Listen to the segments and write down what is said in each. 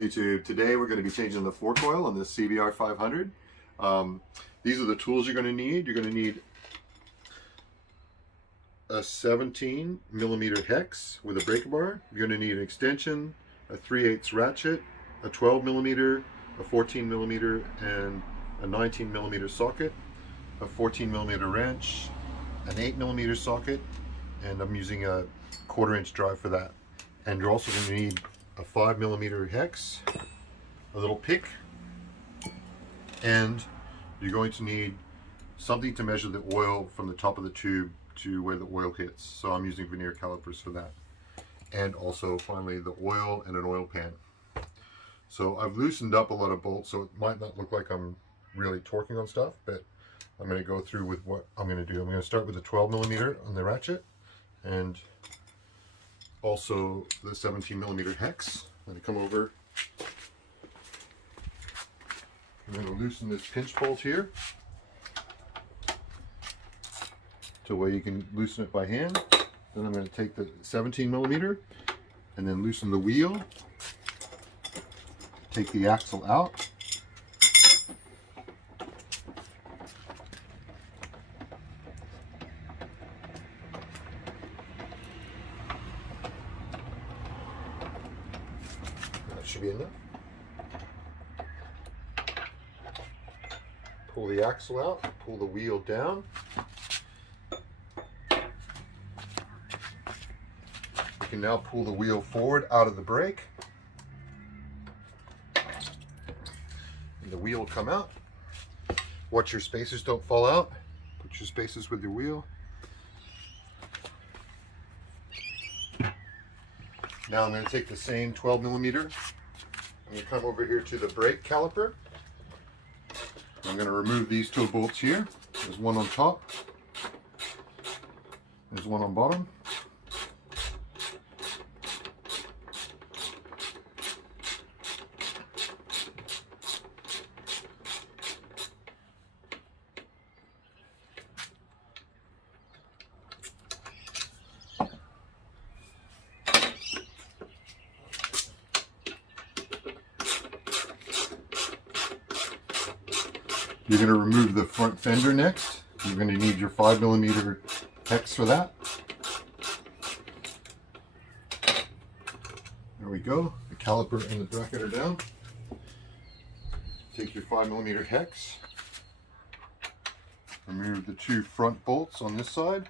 YouTube. Today we're going to be changing the fork oil on this CBR500. These are the tools you're going to need. You're going to need a 17 millimeter hex with a breaker bar. You're going to need an extension, a 3/8 ratchet, a 12 millimeter, a 14 millimeter, and a 19 millimeter socket, a 14 millimeter wrench, an 8 millimeter socket, and I'm using a 1/4 inch drive for that. And you're also going to need a 5 millimeter hex, a little pick, and you're going to need something to measure the oil from the top of the tube to where the oil hits. So I'm using vernier calipers for that. And also finally the oil and an oil pan. So I've loosened up a lot of bolts, so it might not look like I'm really torquing on stuff, but I'm going to go through with what I'm going to do. I'm going to start with the 12 millimeter on the ratchet and also the 17 millimeter hex. I'm going to come over. I'm going to loosen this pinch bolt here to where you can loosen it by hand. Then I'm going to take the 17 millimeter and then loosen the wheel. Take the axle out. That should be enough. Pull the axle out, pull the wheel down. You can now pull the wheel forward out of the brake. And the wheel will come out. Watch your spacers don't fall out. Put your spacers with your wheel. Now I'm going to take the same 12 millimeter. I'm going to come over here to the brake caliper. I'm going to remove these two bolts here. There's one on top. There's one on bottom. You're going to remove the front fender next. You're going to need your 5 millimeter hex for that. There we go. The caliper and the bracket are down. Take your 5 millimeter hex. Remove the two front bolts on this side.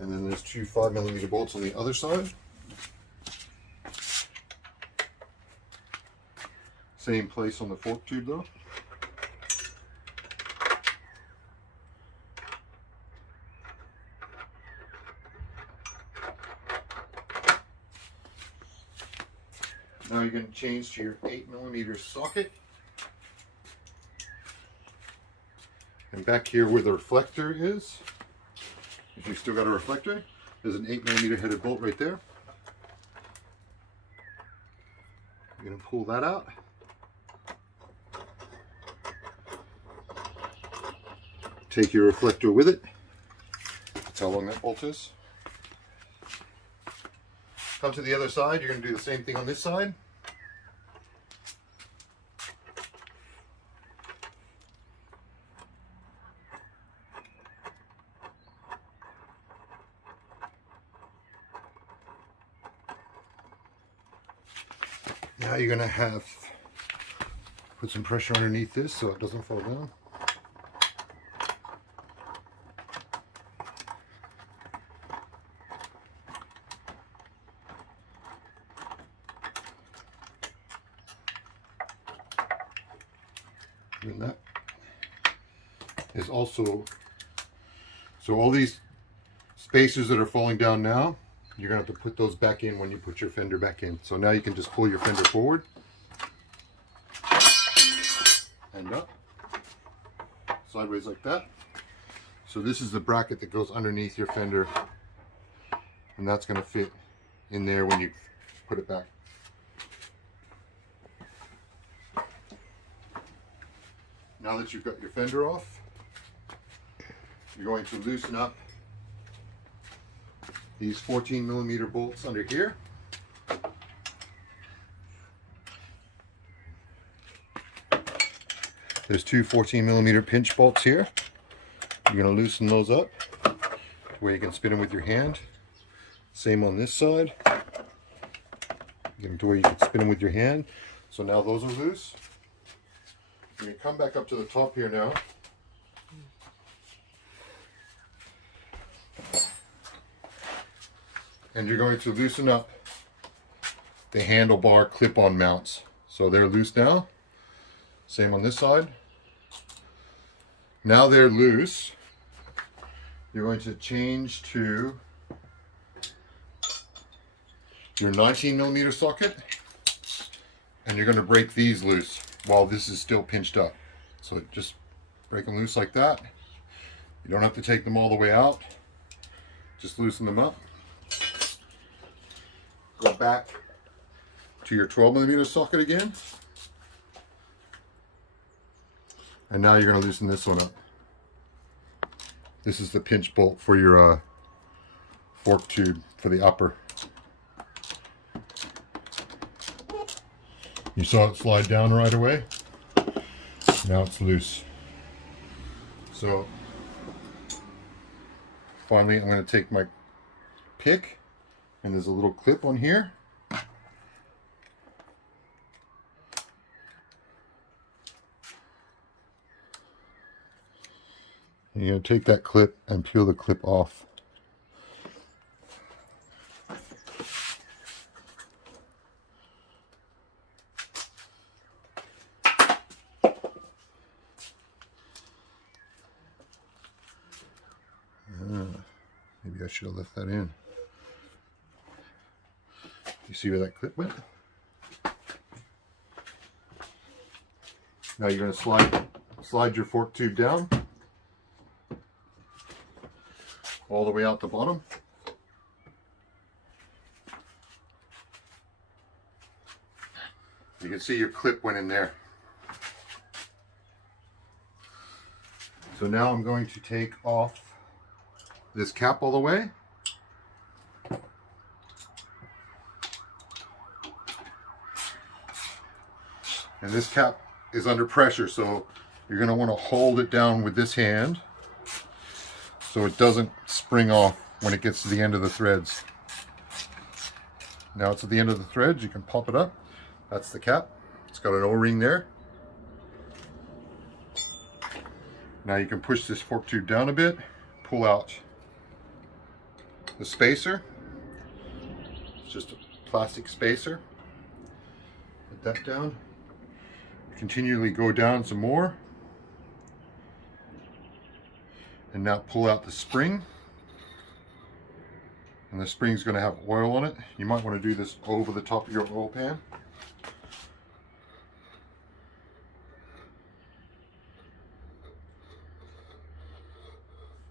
And then there's two 5 millimeter bolts on the other side. Same place on the fork tube though. Now you're going to change to your 8 millimeter socket. And back here where the reflector is, if you've still got a reflector, there's an 8 millimeter headed bolt right there. You're going to pull that out. Take your reflector with it. That's how long that bolt is. Come to the other side. You're going to do the same thing on this side. Now you're going to have put some pressure underneath this so it doesn't fall down. And that is also, so all these spacers that are falling down now, you're going to have to put those back in when you put your fender back in. So now you can just pull your fender forward and up, sideways like that. So this is the bracket that goes underneath your fender, and that's going to fit in there when you put it back. Now that you've got your fender off, you're going to loosen up these 14mm bolts under here. There's two 14mm pinch bolts here. You're going to loosen those up where you can spin them with your hand. Same on this side. Get them to where you can spin them with your hand. So now those are loose. You're going to come back up to the top here now. And you're going to loosen up the handlebar clip-on mounts. So they're loose now. Same on this side. Now they're loose. You're going to change to your 19mm socket, and you're going to break these loose while this is still pinched up. So just break them loose like that. You don't have to take them all the way out. Just loosen them up. Go back to your 12mm socket again. And now you're going to loosen this one up. This is the pinch bolt for your fork tube for the upper. You saw it slide down right away. Now it's loose. So finally I'm going to take my pick, and there's a little clip on here. And you're going to take that clip and peel the clip off. Maybe I should have left that in. You see where that clip went? Now you're going to slide your fork tube down all the way out the bottom. You can see your clip went in there. So now I'm going to take off this cap all the way. And this cap is under pressure, so you're going to want to hold it down with this hand so it doesn't spring off when it gets to the end of the threads. Now it's at the end of the threads, you can pop it up. That's the cap. It's got an O-ring there. Now you can push this fork tube down a bit, pull out the spacer. It's just a plastic spacer. Put that down. Continually go down some more. And now pull out the spring. And the spring's going to have oil on it. You might want to do this over the top of your oil pan.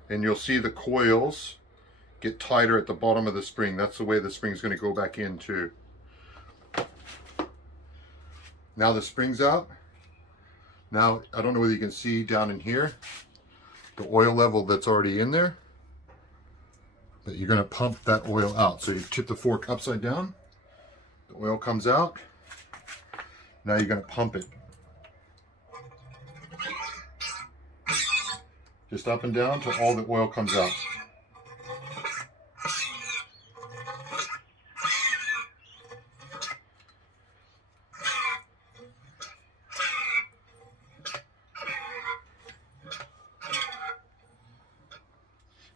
And you'll see the coils get tighter at the bottom of the spring. That's the way the spring's going to go back in too. Now the spring's out. Now, I don't know whether you can see down in here, the oil level that's already in there. But you're going to pump that oil out. So you tip the fork upside down. The oil comes out. Now you're going to pump it. Just up and down till all the oil comes out.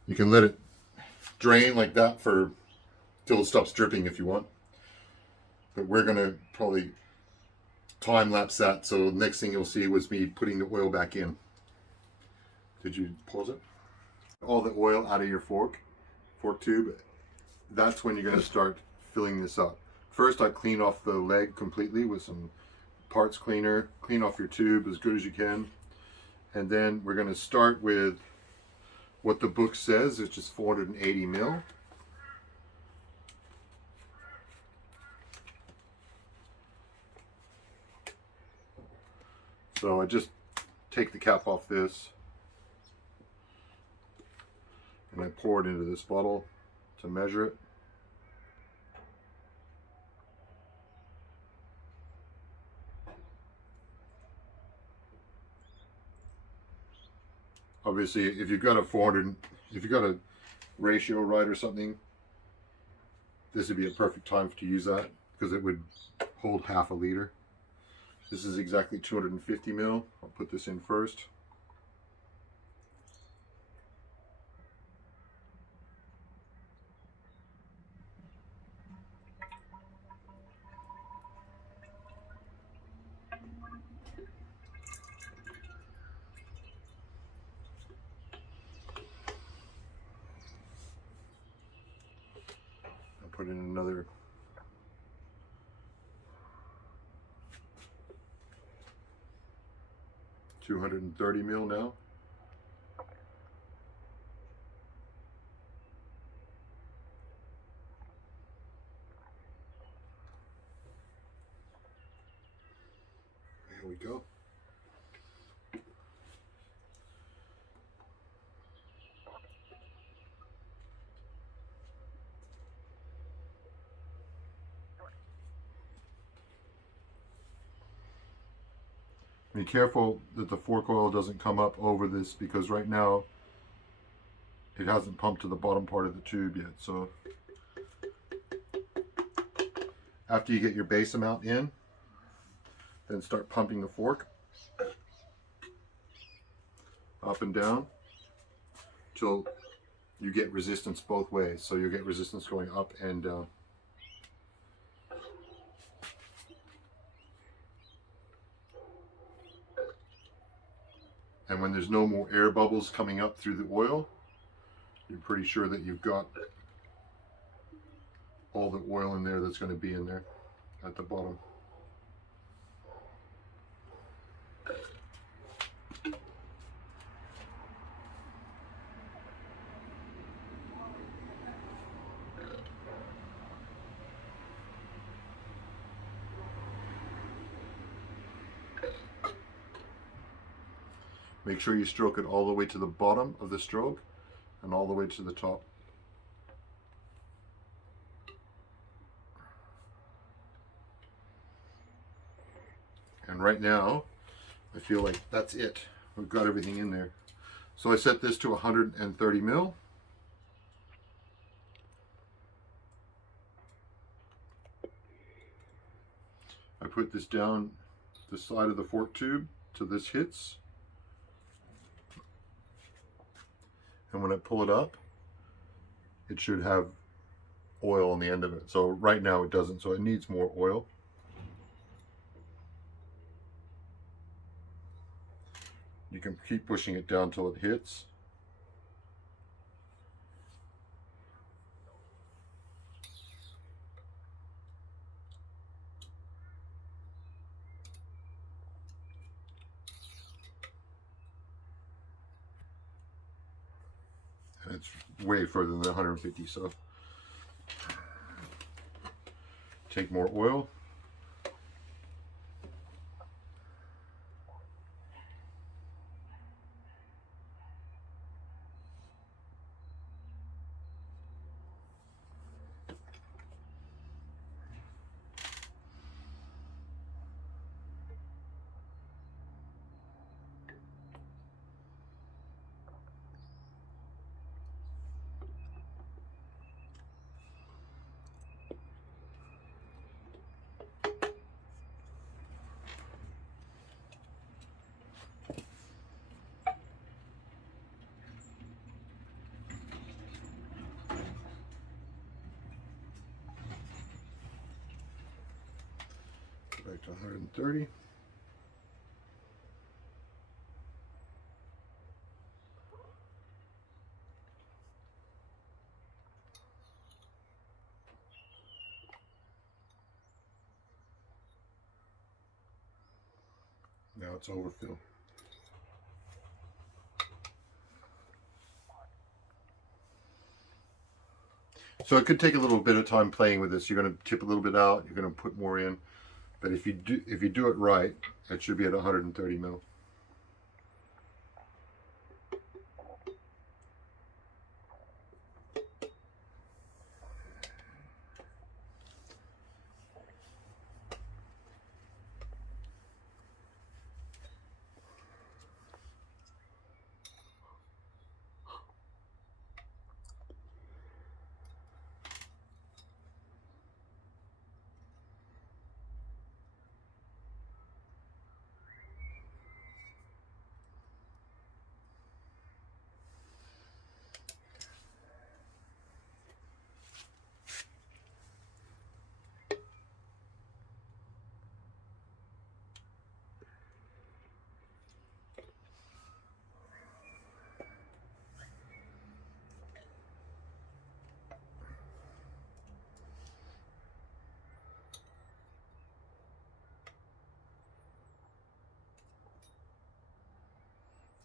You can let it drain like that for till it stops dripping if you want. But we're going to probably time lapse that. So the next thing you'll see was me putting the oil back in. Did you pause it? All the oil out of your fork tube. That's when you're going to start filling this up. First, I clean off the leg completely with some parts cleaner. Clean off your tube as good as you can. And then we're going to start with what the book says, which is 480 mil. So I just take the cap off this, and I pour it into this bottle to measure it. Obviously, if you've got a 400, if you've got a ratio right or something, this would be a perfect time to use that because it would hold half a liter. This is exactly 250 mil. I'll put this in first. I'll put in another 230 mil now. There we go. Be careful that the fork oil doesn't come up over this because right now it hasn't pumped to the bottom part of the tube yet. So after you get your base amount in, then start pumping the fork up and down till you get resistance both ways. So you'll get resistance going up and down. And when there's no more air bubbles coming up through the oil, you're pretty sure that you've got all the oil in there that's going to be in there at the bottom. Make sure you stroke it all the way to the bottom of the stroke and all the way to the top. And right now, I feel like that's it. We've got everything in there. So I set this to 130 mil. I put this down the side of the fork tube till this hits. And when I pull it up, it should have oil on the end of it. So right now it doesn't, so it needs more oil. You can keep pushing it down till it hits. And it's way further than 150, so take more oil. Back to 130. Now it's overfill. So it could take a little bit of time playing with this. You're going to tip a little bit out. You're going to put more in. But if you do it right, it should be at 130 mil.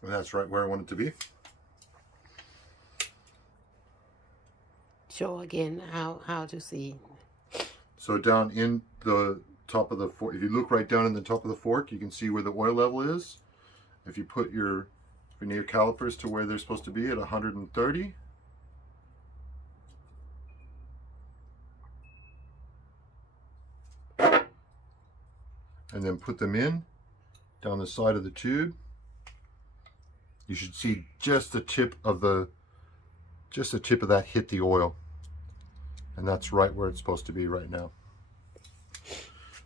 And that's right where I want it to be. Show again how to see. So down in the top of the fork, if you look right down in the top of the fork, you can see where the oil level is. If you put your vernier calipers to where they're supposed to be at 130, and then put them in down the side of the tube, you should see just the tip of that hit the oil, and that's right where it's supposed to be right now.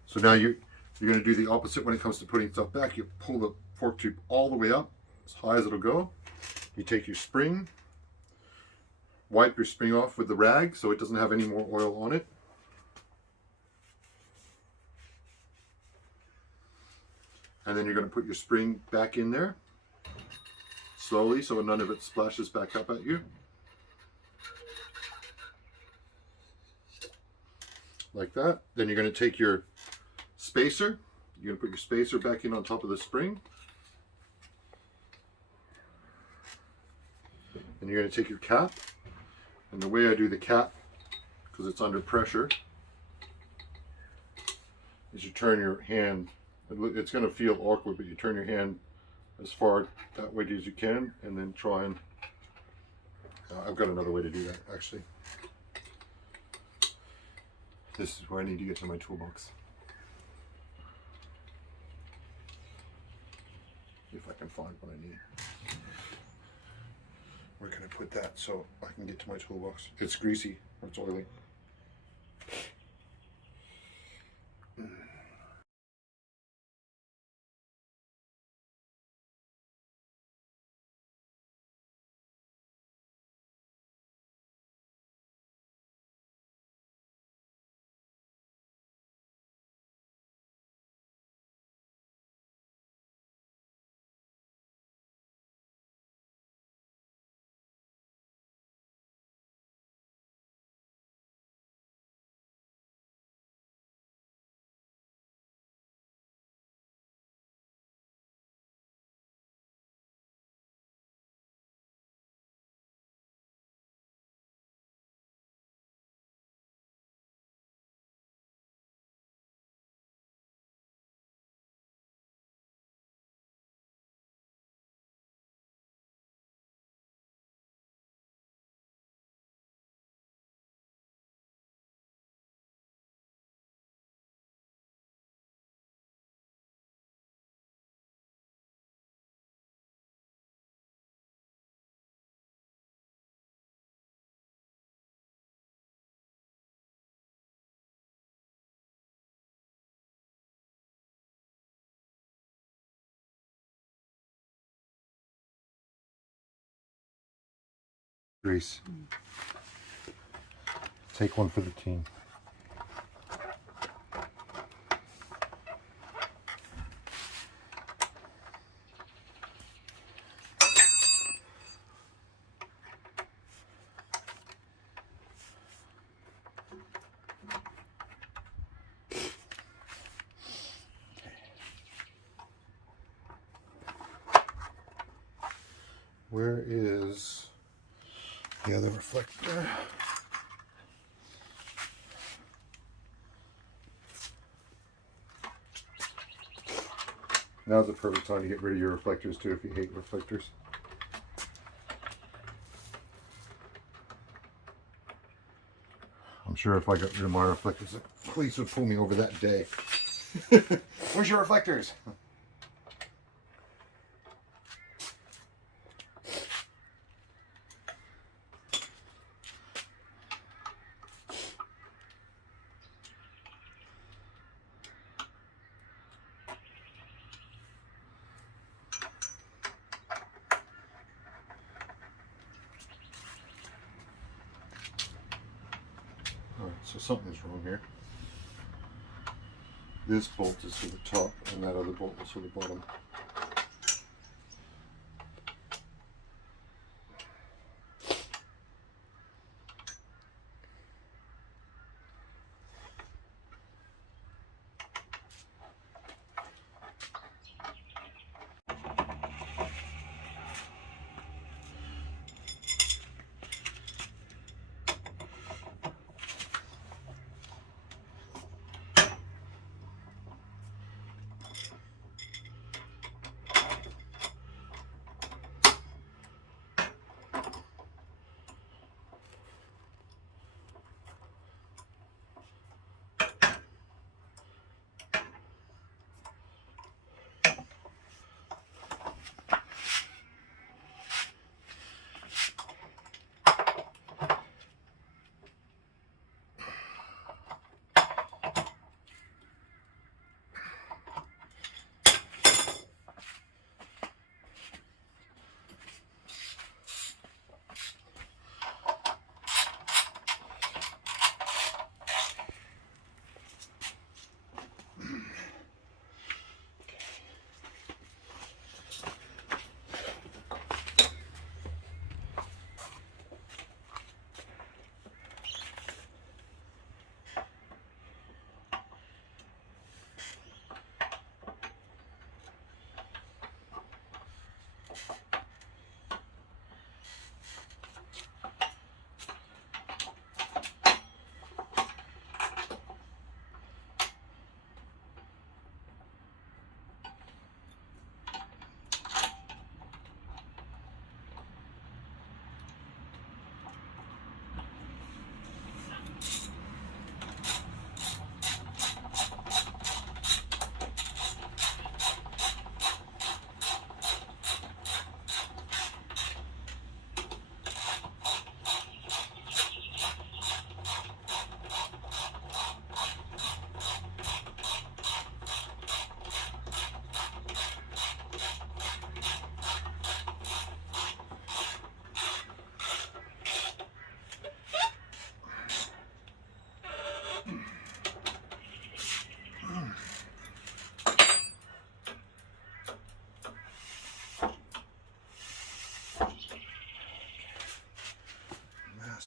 So now you're going to do the opposite when it comes to putting stuff back. You pull the fork tube all the way up as high as it'll go. You take your spring, wipe your spring off with the rag so it doesn't have any more oil on it. And then you're going to put your spring back in there slowly so none of it splashes back up at you. Like that. Then you're going to take your spacer. You're going to put your spacer back in on top of the spring. And you're going to take your cap. And the way I do the cap, because it's under pressure, is you turn your hand. It's going to feel awkward, but you turn your hand as far that way as you can, and then try and... I've got another way to do that, actually. This is where I need to get to my toolbox. If I can find what I need. Where can I put that so I can get to my toolbox? It's greasy or it's oily. Grease. Take one for the team. Where is the other reflector? Now's the perfect time to get rid of your reflectors too if you hate reflectors. I'm sure if I got rid of my reflectors, the police would pull me over that day. Where's your reflectors? Alright, so something's wrong here. This bolt is to the top and that other bolt is to the bottom.